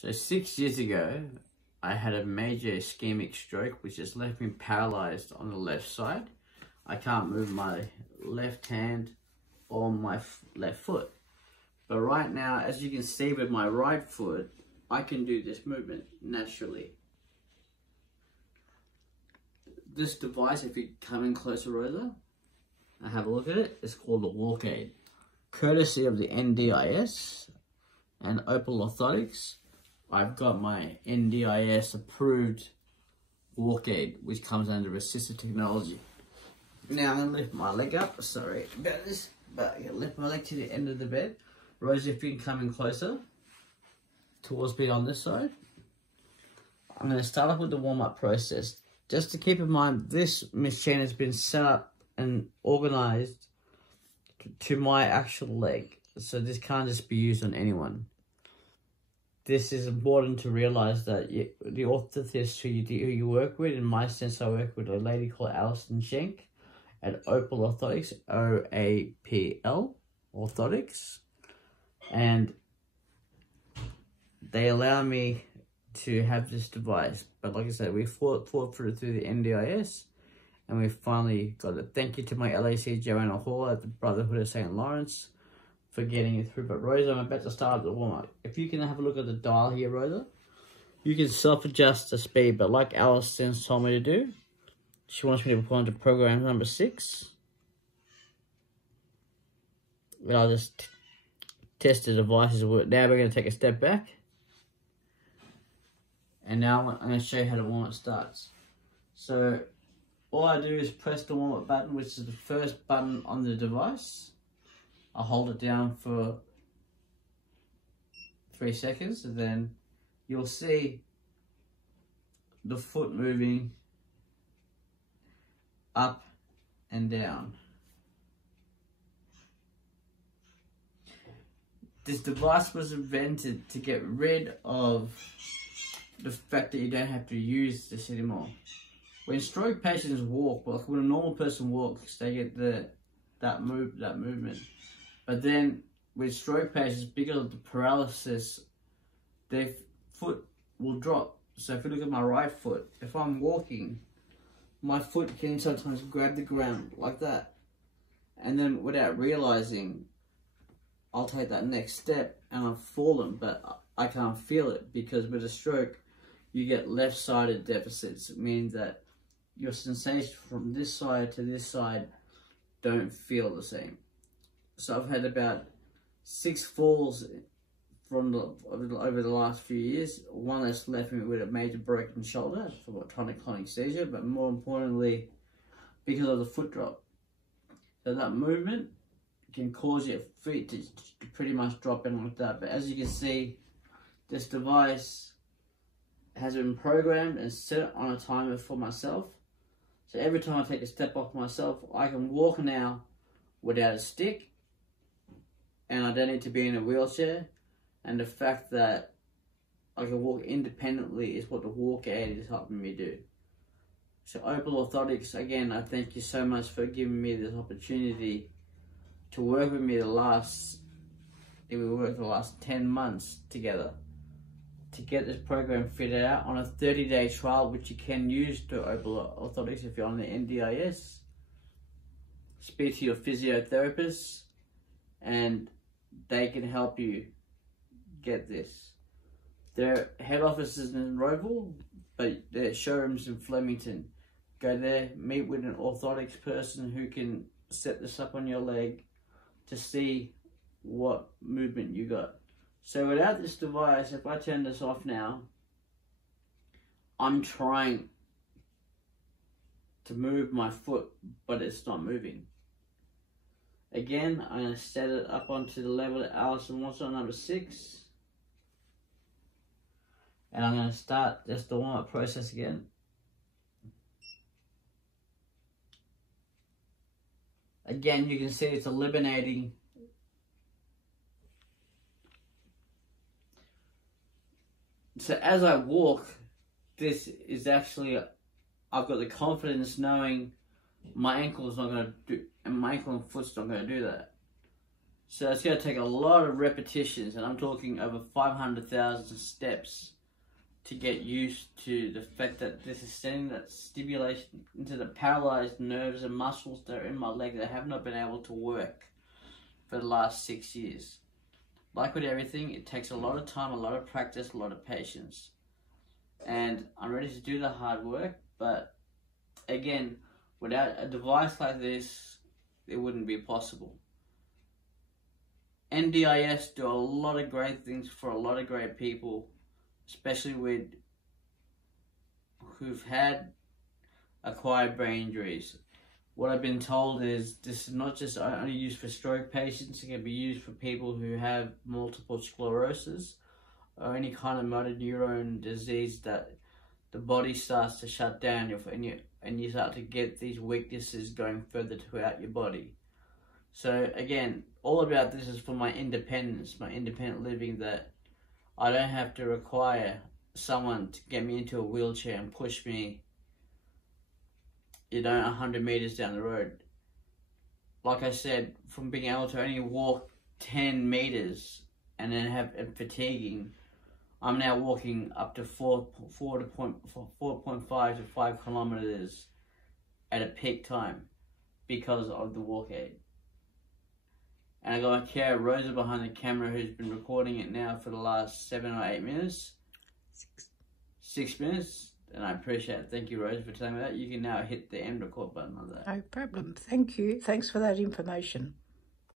So 6 years ago, I had a major ischemic stroke, which has left me paralyzed on the left side. I can't move my left hand or my left foot. But right now, as you can see with my right foot, I can do this movement naturally. This device, if you come in closer, Rosa, and have a look at it, it's called the Walkaide. Courtesy of the NDIS and Oapls Orthotics, I've got my NDIS approved Walkaide, which comes under assistive technology. Now I'm going to lift my leg up, sorry about this, but I'm going to lift my leg to the end of the bed. Rosa, if you can come in closer towards me on this side. I'm going to start off with the warm-up process. Just to keep in mind, this machine has been set up and organized to my actual leg. So this can't just be used on anyone. This is important to realize that the orthotist who you work with, in my sense I work with a lady called Alison Schenk at Oapls Orthotics, O-A-P-L Orthotics. And they allow me to have this device. But like I said, we fought through the NDIS, and we finally got it. Thank you to my LAC Joanna Hall at the Brotherhood of St. Lawrence for getting it through. But Rosa, I'm about to start the warm-up. If you can have a look at the dial here, Rosa, you can self-adjust the speed, but like Alison told me to do, she wants me to put on to program number 6. And I'll just test the devices. Now we're going to take a step back. And now I'm going to show you how the warm-up starts. So all I do is press the warm-up button, which is the first button on the device. I'll hold it down for 3 seconds, and then you'll see the foot moving up and down. This device was invented to get rid of the fact that you don't have to use this anymore. When stroke patients walk, well, when a normal person walks, they get that movement. But then with stroke patients, because of the paralysis, their foot will drop. So if you look at my right foot, if I'm walking, my foot can sometimes grab the ground like that. And then without realizing, I'll take that next step and I've fallen, but I can't feel it, because with a stroke, you get left-sided deficits. It means that your sensation from this side to this side don't feel the same. So I've had about 6 falls over the last few years. One that's left me with a major broken shoulder from a tonic-clonic seizure, but more importantly, because of the foot drop. So that movement can cause your feet to pretty much drop in like that. But as you can see, this device has been programmed and set on a timer for myself. So every time I take a step off myself, I can walk now without a stick, and I don't need to be in a wheelchair. And the fact that I can walk independently is what the Walkaide is helping me do. So Oapls Orthotics, again, I thank you so much for giving me this opportunity to work with me we worked the last 10 months together to get this program fitted out on a 30-day trial, which you can use to Oapls Orthotics if you're on the NDIS. Speak to your physiotherapist and they can help you get this. Their head office is in Oapls, but their showroom's in Flemington. Go there, meet with an orthotics person who can set this up on your leg to see what movement you got. So without this device, if I turn this off now, I'm trying to move my foot, but it's not moving. Again, I'm going to set it up onto the level that Alison wants on number 6. And I'm going to start just the warm-up process again. Again, you can see it's eliminating so as I walk, this is actually, I've got the confidence knowing my ankle is not going to do, and my ankle and foot's not going to do that. So it's going to take a lot of repetitions, and I'm talking over 500,000 steps to get used to the fact that this is sending that stimulation into the paralyzed nerves and muscles that are in my leg that have not been able to work for the last 6 years. Like with everything, it takes a lot of time, a lot of practice, a lot of patience. And I'm ready to do the hard work, but again, without a device like this, it wouldn't be possible. NDIS do a lot of great things for a lot of great people, especially with who've had acquired brain injuries. What I've been told is this is not just only used for stroke patients, it can be used for people who have multiple sclerosis or any kind of motor neuron disease that the body starts to shut down and you start to get these weaknesses going further throughout your body. So again, all about this is for my independence, my independent living, that I don't have to require someone to get me into a wheelchair and push me, 100 meters down the road. Like I said, from being able to only walk 10 meters and then fatiguing, I'm now walking up to 4.5 to 5 kilometers at a peak time because of the Walkaide. And I got Rosa behind the camera who's been recording it now for the last 7 or 8 minutes. 6 minutes. And I appreciate it. Thank you, Rosa, for telling me that. You can now hit the end record button on that. No problem. Thank you. Thanks for that information.